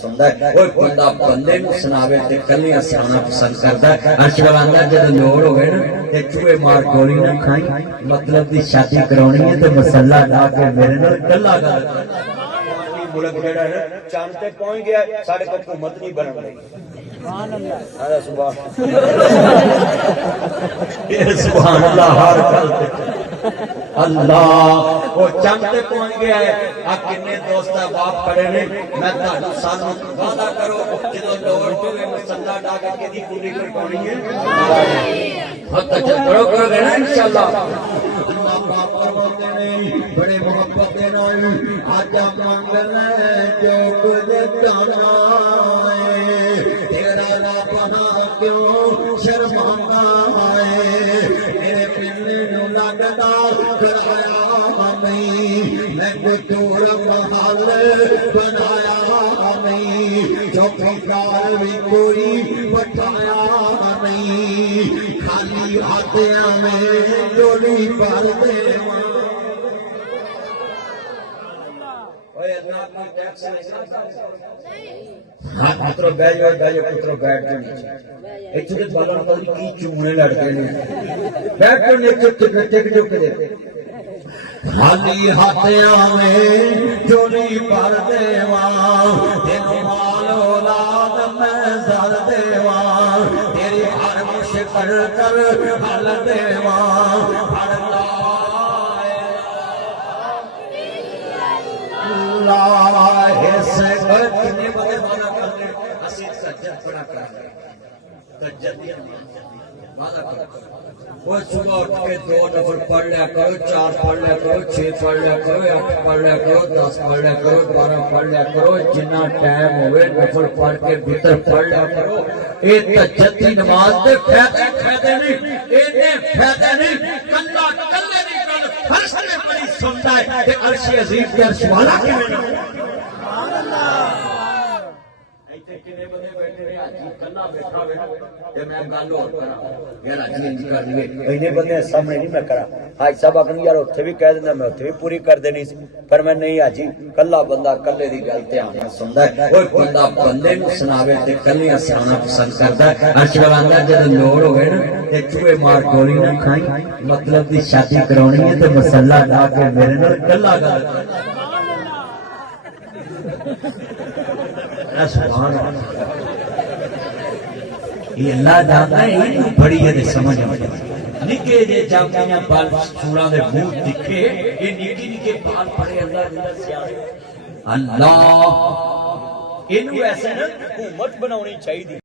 سندا ہے اوے بندہ بندے نوں سناوے تے کلیاں سنانا پسند کردا ہے عرش والا آندا جے لوڑ ہوے نا تے چوہے مار گولی نہ کھائی مطلب دی شادی کرانی ہے تے مسلہ لا کے میرے نال کلا گل ملک جڑا ہے چاند تے پہنچ گیا ساڈے کو حکومت نہیں بن رہی سبحان اللہ ہر گل اللہ وہ چند تے پہنچ گیا ہے آ کنے دوست باپ کھڑے نے میں تہاڈا سانو وعدہ کرو جدوں لوڑ ہوے مسلہ لا کے کدی پوری کرانی ہے ہت چکرو کرو گے نا انشاءاللہ اللہ پاک فرماتے ہیں بڑے محبت دے نال اج منگنا جو کچھ چاہنا ہے تیرا رب کیوں شرمانا ہے میرے پلے نوں لگدا کرایا نہیں میں چور محل بنایا نہیں چوکیدار بھی کوئی بٹھایا نہیں خالی ہاتھیاں میں چولی پر دیواں پترو بہ جاؤ پترو بیٹھ جاؤ اتنے تو بالوں پتہ نہیں کی چونے لڑتے ہیں بیٹھ جاؤ نیچے ٹک ٹک دے خالی ہاتھیاں میں چولی پر دیواں تینوں مال اولاد میں زر دیواں تیری ہر مشکل کر حل دیواں اللہ سے کتنے بڑے وعدہ کرتے اسی سجد بڑا کرتے سجد وعدہ کرتے وہ صبح اٹھ کے 2 نفل پڑھ لیا کرو 4 پڑھ لیا کرو 6 پڑھ لیا کرو 8 پڑھ لیا کرو 10 پڑھ لیا کرو 12 پڑھ لیا کرو جنہ ٹائم ہوئے نفل پڑھ کے بھیتر پڑھ لیا کرو یہ تہجد کی نماز دے فائدے نہیں فائدے نہیں کلا کلے دی گل فرش نے بڑی سنتا ہے کہ عرش عظیم کے عرش والا کیویں نہ سبحان اللہ ایتھے کنے بندے بیٹھے نے حاجی کلا بیٹھا ہوئے تے میں گل ہور کراں یار حاجی انج کر دیے اینے بندے سامنے نہیں میں کراں حاج صاحب اپنی یار اوتھے بھی کہہ دینا میں اوتھے بھی پوری کر دینی پر میں نہیں حاجی کلا بندہ کلے دی گل تے آنا سندا ہے اوے بندہ بندے نوں سناوے تے کلیاں سنانا پسند کردا ہے عرش والا آندا جے لوڑ ہوے نا تے چوہے مار گولی نہ کھائی مطلب دی شادی کرانی ہے تے مسلہ لا کے میرے نال کلا گل سبحان اللہ یہ اللہ جانتا ہے یہ بڑی ہے سمجھ نکے جے جامیاں بال سوڑا دے منہ دکھے یہ نکی نکے بال پڑے اللہ جلدہ سیاہ اللہ انہوں ایسے نا حکومت بناونی چاہیے